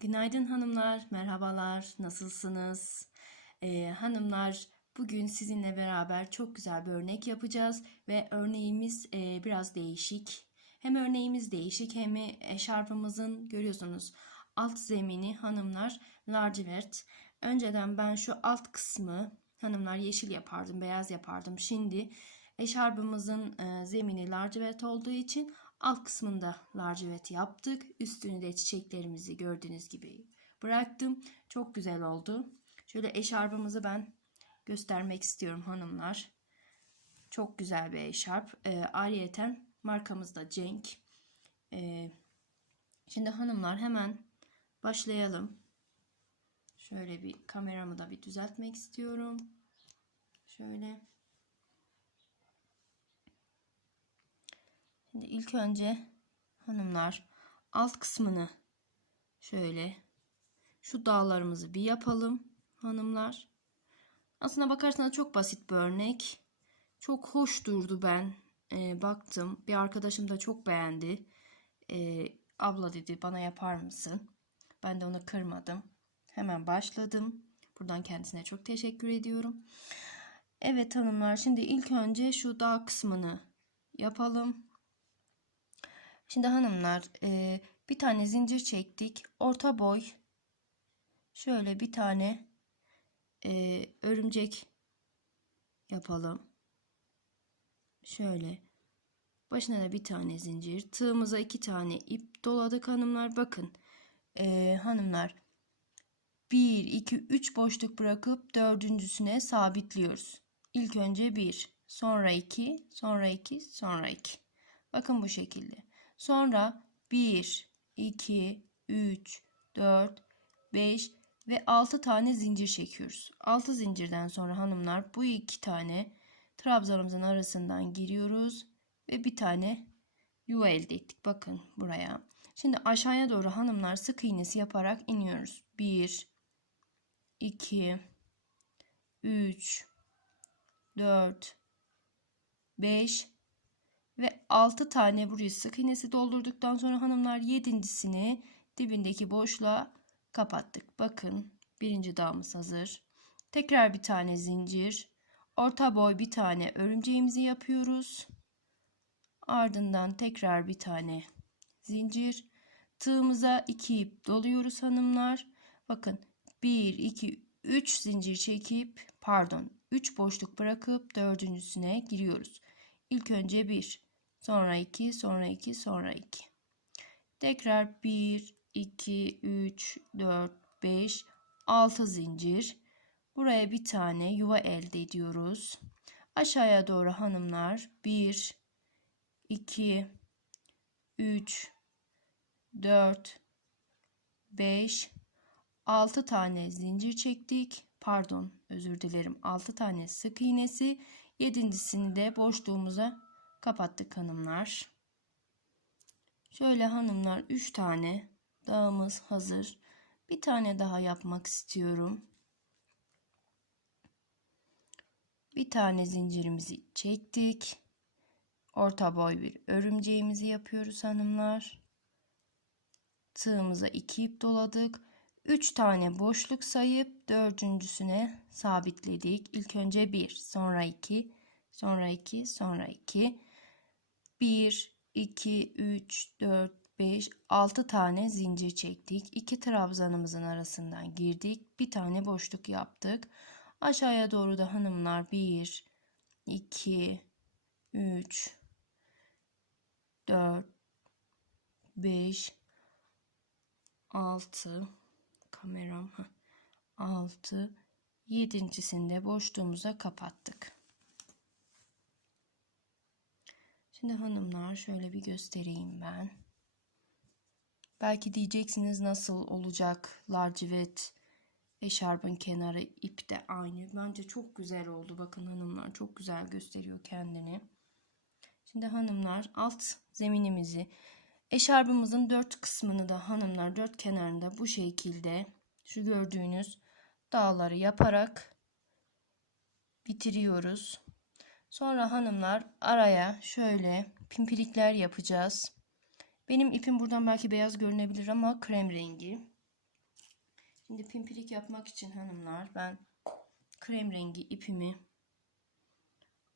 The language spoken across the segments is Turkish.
Günaydın hanımlar, merhabalar, nasılsınız? Ee, hanımlar, bugün sizinle beraber çok güzel bir örnek yapacağız ve örneğimiz e, biraz değişik. Hem örneğimiz değişik hem de eşarpımızın görüyorsunuz alt zemini hanımlar lacivert. Önceden ben şu alt kısmı hanımlar yeşil yapardım, beyaz yapardım. Şimdi eşarbımızın e, zemini lacivert olduğu için alt kısmında lacivert yaptık. Üstünü de çiçeklerimizi gördüğünüz gibi bıraktım. Çok güzel oldu. Şöyle eşarbımızı ben göstermek istiyorum hanımlar. Çok güzel bir eşarp. E, ayrıyeten markamız da Cenk. E, şimdi hanımlar hemen başlayalım. Şöyle bir kameramı da bir düzeltmek istiyorum. Şöyle. Şimdi ilk önce hanımlar alt kısmını şöyle şu dağlarımızı bir yapalım hanımlar. Aslına bakarsanız çok basit bir örnek. Çok hoş durdu ben. E, baktım. Bir arkadaşım da çok beğendi. E, abla dedi bana yapar mısın? Ben de onu kırmadım. Hemen başladım. Buradan kendisine çok teşekkür ediyorum. Evet hanımlar şimdi ilk önce şu dağ kısmını yapalım. Şimdi hanımlar e, bir tane zincir çektik. Orta boy şöyle bir tane e, örümcek yapalım. Şöyle başına da bir tane zincir. Tığımıza iki tane ip doladık hanımlar. Bakın e, hanımlar 1, 2, 3 boşluk bırakıp dördüncüsüne sabitliyoruz. İlk önce 1, sonra 2, sonra 2, sonra 2. Bakın bu şekilde. Sonra 1, 2, 3, 4, 5 ve 6 tane zincir çekiyoruz. 6 zincirden sonra hanımlar bu iki tane trabzanımızın arasından giriyoruz ve bir tane yuva elde ettik. Bakın buraya. Şimdi aşağıya doğru hanımlar sık iğnesi yaparak iniyoruz. 1 2 3 4 5 ve 6 tane burayı sık iğnesi doldurduktan sonra hanımlar yedincisini dibindeki boşluğa kapattık. Bakın birinci dağımız hazır. Tekrar bir tane zincir. Orta boy bir tane örümceğimizi yapıyoruz. Ardından tekrar bir tane zincir. Tığımıza 2 ip doluyoruz hanımlar. Bakın 1, 2, 3 zincir çekip pardon 3 boşluk bırakıp dördüncüsüne giriyoruz. İlk önce 1, sonra 2, sonra 2, sonra 2. Tekrar 1, 2, 3, 4, 5, 6 zincir. Buraya bir tane yuva elde ediyoruz. Aşağıya doğru hanımlar 1, 2, 3, 4, 5, 6 tane zincir çektik. Pardon özür dilerim 6 tane sık iğnesi. Yedincisini de boşluğumuza kapattık hanımlar. Şöyle hanımlar 3 tane dağımız hazır. Bir tane daha yapmak istiyorum. Bir tane zincirimizi çektik. Orta boy bir örümceğimizi yapıyoruz hanımlar. Tığımıza iki ip doladık. 3 tane boşluk sayıp dördüncüsüne sabitledik. İlk önce 1, sonra 2, sonra 2, sonra 2. 1, 2, 3, 4, 5, 6 tane zincir çektik. 2 trabzanımızın arasından girdik. Bir tane boşluk yaptık. Aşağıya doğru da hanımlar 1, 2, 3, 4, 5, 6, kameram 6, 7.sinde boşluğumuza kapattık. Şimdi hanımlar şöyle bir göstereyim ben. Belki diyeceksiniz nasıl olacak lacivert eşarbın kenarı ip de aynı. Bence çok güzel oldu. Bakın hanımlar çok güzel gösteriyor kendini. Şimdi hanımlar alt zeminimizi eşarbımızın dört kısmını da hanımlar dört kenarında bu şekilde şu gördüğünüz dağları yaparak bitiriyoruz. Sonra hanımlar araya şöyle pimpirikler yapacağız. Benim ipim buradan belki beyaz görünebilir ama krem rengi. Şimdi pimpirik yapmak için hanımlar ben krem rengi ipimi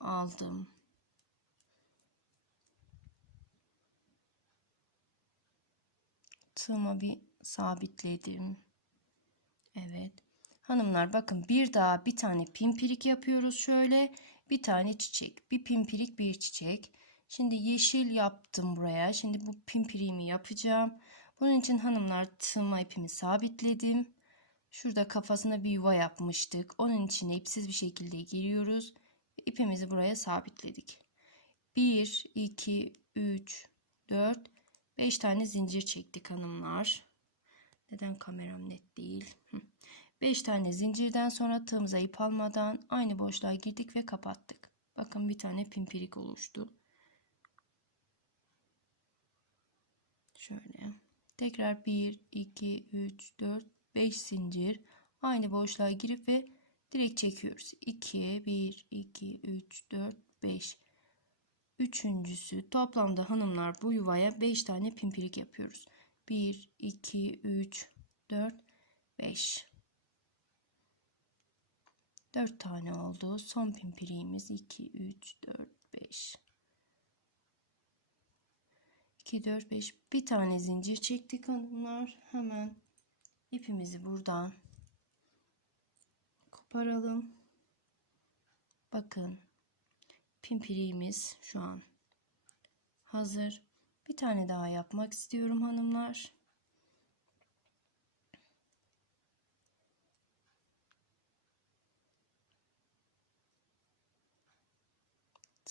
aldım. Tığıma bir sabitledim. Evet. Hanımlar bakın bir daha bir tane pimpirik yapıyoruz şöyle. Bir tane çiçek. Bir pimpirik bir çiçek. Şimdi yeşil yaptım buraya. Şimdi bu pimpiriğimi yapacağım. Bunun için hanımlar tığıma ipimi sabitledim. Şurada kafasına bir yuva yapmıştık. Onun içine ipsiz bir şekilde giriyoruz. İpimizi buraya sabitledik. 1, 2, 3, 4, 5 tane zincir çektik hanımlar. Neden kameram net değil? 5 tane zincirden sonra tığımıza ip almadan aynı boşluğa girdik ve kapattık. Bakın bir tane pimpirik oluştu. Şöyle. Tekrar 1, 2, 3, 4, 5 zincir. Aynı boşluğa girip ve direkt çekiyoruz. 2, 1, 2, 3, 4, 5. Üçüncüsü toplamda hanımlar bu yuvaya 5 tane pimpirik yapıyoruz. 1, 2, 3, 4, 5. 4 tane oldu. Son pimpiriğimiz 2, 3, 4, 5. 2, 4, 5. Bir tane zincir çektik hanımlar. Hemen ipimizi buradan koparalım. Bakın pimpiriğimiz şu an hazır. Bir tane daha yapmak istiyorum hanımlar.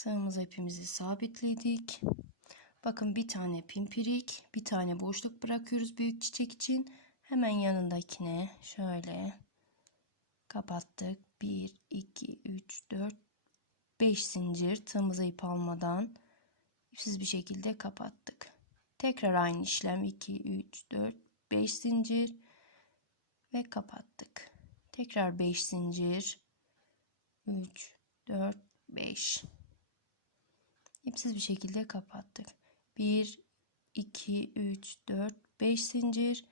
Tığımıza ipimizi sabitledik. Bakın bir tane pimpirik, bir tane boşluk bırakıyoruz büyük çiçek için. Hemen yanındakine şöyle kapattık. 1, 2, 3, 4, 5 zincir tığımıza ip almadan ipsiz bir şekilde kapattık. Tekrar aynı işlem 2, 3, 4, 5 zincir ve kapattık. Tekrar 5 zincir 3, 4, 5 ipsiz bir şekilde kapattık. 1, 2, 3, 4, 5 zincir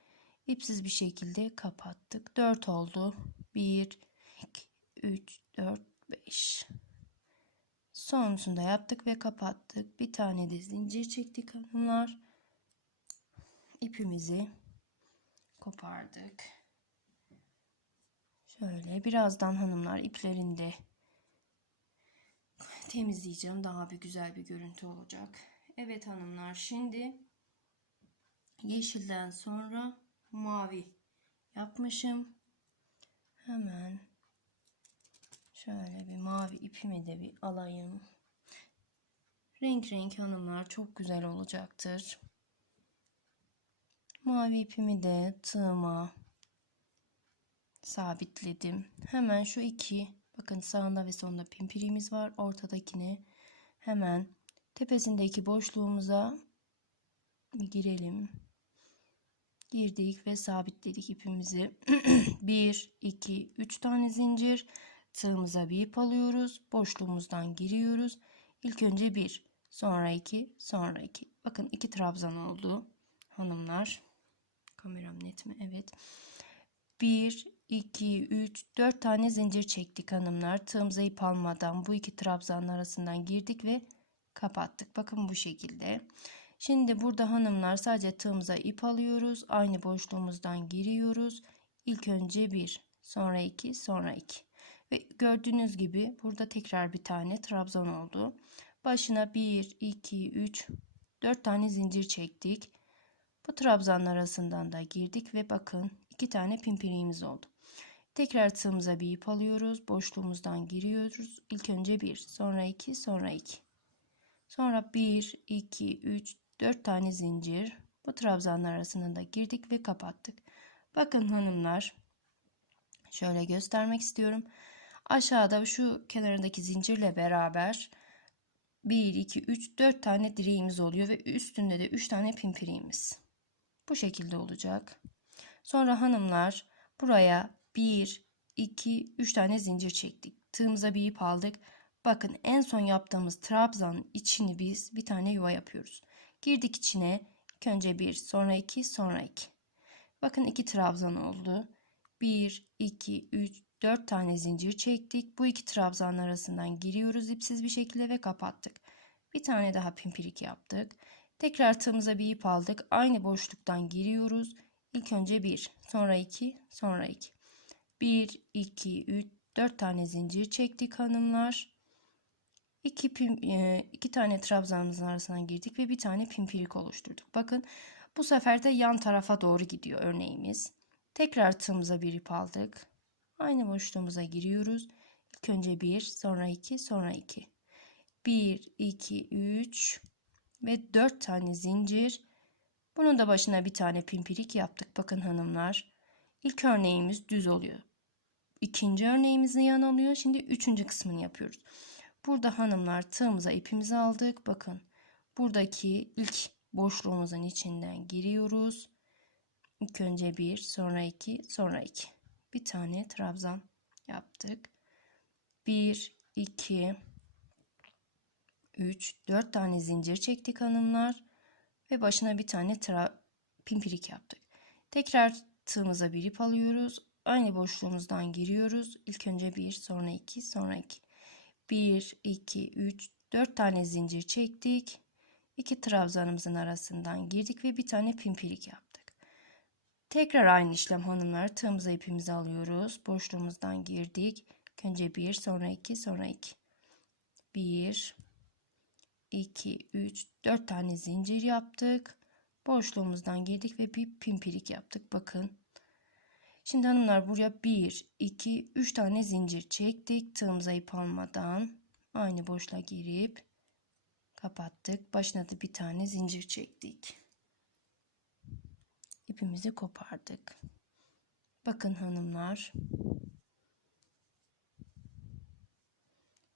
ipsiz bir şekilde kapattık. 4 oldu. 1, 2, 3, 4, 5. Sonrasını da yaptık ve kapattık. Bir tane de zincir çektik hanımlar. İpimizi kopardık. Şöyle birazdan hanımlar iplerinde temizleyeceğim. Daha bir güzel bir görüntü olacak. Evet hanımlar şimdi yeşilden sonra mavi yapmışım. Hemen şöyle bir mavi ipimi de bir alayım. Renk renk hanımlar çok güzel olacaktır. Mavi ipimi de tığıma sabitledim. Hemen şu iki bakın sağında ve sonunda pimpirimiz var. Ortadakini hemen tepesindeki boşluğumuza girelim. Girdik ve sabitledik ipimizi. 1 2 3 tane zincir. Tığımıza bir ip alıyoruz. Boşluğumuzdan giriyoruz. İlk önce 1 sonra 2 sonra 2 bakın 2 trabzan oldu. Hanımlar kameram net mi? Evet. 1 2 3 4 tane zincir çektik hanımlar tığımıza ip almadan bu iki trabzanın arasından girdik ve kapattık bakın bu şekilde Şimdi burada hanımlar sadece tığımıza ip alıyoruz. Aynı boşluğumuzdan giriyoruz. İlk önce bir, sonra iki, sonra iki. Ve gördüğünüz gibi burada tekrar bir tane trabzan oldu. Başına 1, 2, 3, 4 tane zincir çektik. Bu trabzanın arasından da girdik ve bakın iki tane pimpiriğimiz oldu. Tekrar tığımıza bir ip alıyoruz. Boşluğumuzdan giriyoruz. İlk önce 1, sonra 2, sonra 2. Sonra 1, 2, 3, 4 tane zincir bu trabzanlar arasına da girdik ve kapattık. Bakın hanımlar şöyle göstermek istiyorum. Aşağıda şu kenarındaki zincirle beraber 1, 2, 3, 4 tane direğimiz oluyor ve üstünde de 3 tane pimpiriğimiz. Bu şekilde olacak. Sonra hanımlar buraya 1, 2, 3 tane zincir çektik. Tığımıza bir ip aldık. Bakın en son yaptığımız trabzanın içini biz bir tane yuva yapıyoruz. Girdik içine. İlk önce bir, sonra iki, sonra iki. Bakın iki trabzan oldu. 1, 2, 3, 4 tane zincir çektik. Bu iki trabzanın arasından giriyoruz ipsiz bir şekilde ve kapattık. Bir tane daha pimpirik yaptık. Tekrar tığımıza bir ip aldık. Aynı boşluktan giriyoruz. İlk önce 1, sonra 2, sonra 2. 1, 2, 3, 4 tane zincir çektik hanımlar. 2 pim, e, iki tane trabzanımızın arasından girdik ve bir tane pimpirik oluşturduk. Bakın bu sefer de yan tarafa doğru gidiyor örneğimiz. Tekrar tığımıza bir ip aldık. Aynı boşluğumuza giriyoruz. İlk önce 1, sonra 2, sonra 2. 1, 2, 3 ve 4 tane zincir. Bunun da başına bir tane pimpirik yaptık. Bakın hanımlar. İlk örneğimiz düz oluyor. İkinci örneğimizin yan oluyor. Şimdi üçüncü kısmını yapıyoruz. Burada hanımlar tığımıza ipimizi aldık. Bakın buradaki ilk boşluğumuzun içinden giriyoruz. İlk önce bir, sonra iki, sonra iki. Bir tane trabzan yaptık. Bir, iki, üç, dört tane zincir çektik hanımlar. Ve başına bir tane tra- pimpirik yaptık. Tekrar tığımıza bir ip alıyoruz. Aynı boşluğumuzdan giriyoruz. İlk önce bir, sonra iki, sonra iki. 1, 2, 3, 4 tane zincir çektik. 2 trabzanımızın arasından girdik ve bir tane pimpirik yaptık. Tekrar aynı işlem hanımlar. Tığımıza ipimizi alıyoruz. Boşluğumuzdan girdik. Önce 1, sonra 2, sonra 2. 1, 2, 3, 4 tane zincir yaptık. Boşluğumuzdan girdik ve bir pimpirik yaptık. Bakın. Şimdi hanımlar buraya 1, 2, 3 tane zincir çektik. Tığımıza ip almadan aynı boşluğa girip kapattık. Başına da bir tane zincir çektik. İpimizi kopardık. Bakın hanımlar.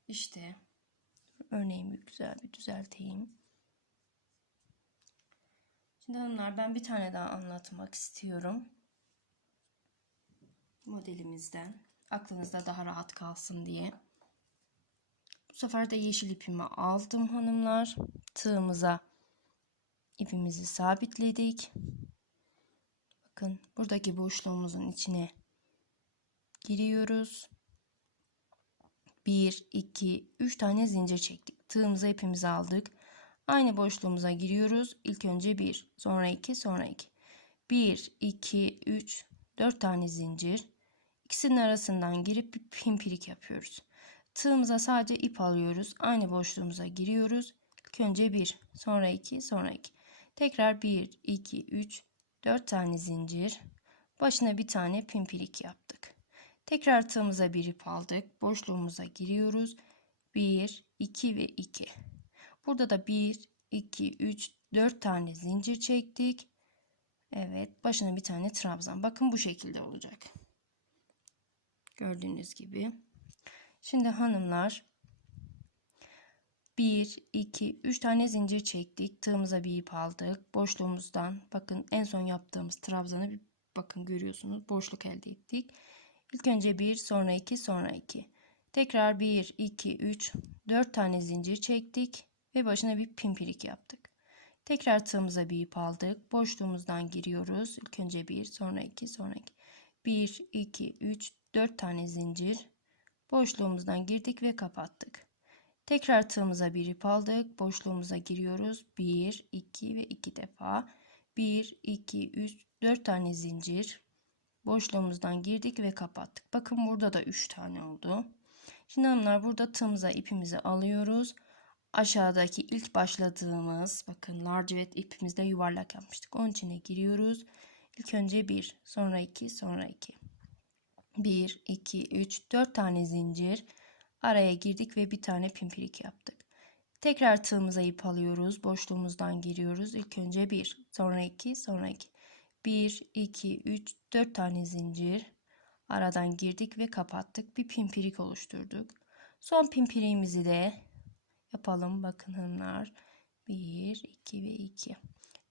İşte örneğimi güzel bir düzelteyim. Şimdi hanımlar ben bir tane daha anlatmak istiyorum modelimizden aklınızda daha rahat kalsın diye. Bu sefer de yeşil ipimi aldım hanımlar. Tığımıza ipimizi sabitledik. Bakın buradaki boşluğumuzun içine giriyoruz. 1, 2, 3 tane zincir çektik. Tığımıza ipimizi aldık. Aynı boşluğumuza giriyoruz. İlk önce 1, sonra 2, sonra 2. 1, 2, 3, 4 tane zincir. İkisinin arasından girip bir pimpirik yapıyoruz. Tığımıza sadece ip alıyoruz. Aynı boşluğumuza giriyoruz. İlk önce 1, sonra 2, sonra 2. Tekrar 1, 2, 3, 4 tane zincir. Başına bir tane pimpirik yaptık. Tekrar tığımıza bir ip aldık. Boşluğumuza giriyoruz. 1, 2 ve 2. Burada da 1, 2, 3, 4 tane zincir çektik. Evet, başına bir tane trabzan. Bakın bu şekilde olacak. Gördüğünüz gibi. Şimdi hanımlar 1, 2, 3 tane zincir çektik. Tığımıza bir ip aldık. Boşluğumuzdan bakın en son yaptığımız trabzanı bakın görüyorsunuz. Boşluk elde ettik. İlk önce 1, sonra 2, sonra 2. Tekrar 1, 2, 3, 4 tane zincir çektik ve başına bir pimpirik yaptık. Tekrar tığımıza bir ip aldık. Boşluğumuzdan giriyoruz. İlk önce 1, sonra 2, sonra 2. 1, 2, 3, 4 tane zincir. Boşluğumuzdan girdik ve kapattık. Tekrar tığımıza bir ip aldık. Boşluğumuza giriyoruz. 1, 2 ve 2 defa. 1, 2, 3, 4 tane zincir. Boşluğumuzdan girdik ve kapattık. Bakın burada da 3 tane oldu. Şimdi hanımlar burada tığımıza ipimizi alıyoruz. Aşağıdaki ilk başladığımız bakın lacivert ipimizde yuvarlak yapmıştık. Onun içine giriyoruz. İlk önce 1, sonra 2, sonra 2. 1, 2, 3, 4 tane zincir. Araya girdik ve bir tane pimpirik yaptık. Tekrar tığımıza ip alıyoruz. Boşluğumuzdan giriyoruz. İlk önce 1, sonra 2, sonra 2. 1, 2, 3, 4 tane zincir. Aradan girdik ve kapattık. Bir pimpirik oluşturduk. Son pimpiriğimizi de yapalım. Bakın hanımlar. 1, 2 ve 2.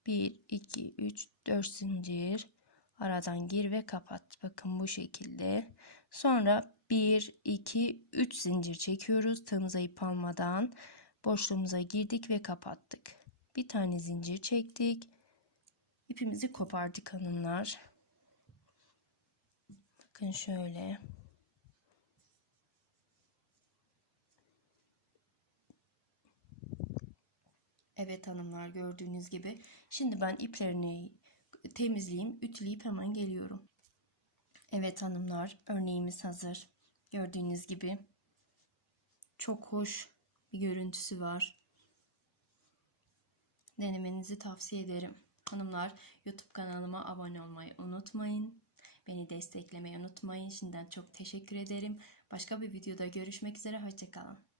1, 2, 3, 4 zincir. Aradan gir ve kapat. Bakın bu şekilde. Sonra 1, 2, 3 zincir çekiyoruz. Tığımıza ip almadan boşluğumuza girdik ve kapattık. Bir tane zincir çektik. İpimizi kopardık hanımlar. Bakın şöyle. Evet hanımlar gördüğünüz gibi. Şimdi ben iplerini temizleyeyim, ütüleyip hemen geliyorum. Evet hanımlar örneğimiz hazır. Gördüğünüz gibi. Çok hoş bir görüntüsü var. Denemenizi tavsiye ederim. Hanımlar YouTube kanalıma abone olmayı unutmayın. Beni desteklemeyi unutmayın. Şimdiden çok teşekkür ederim. Başka bir videoda görüşmek üzere. Hoşçakalın.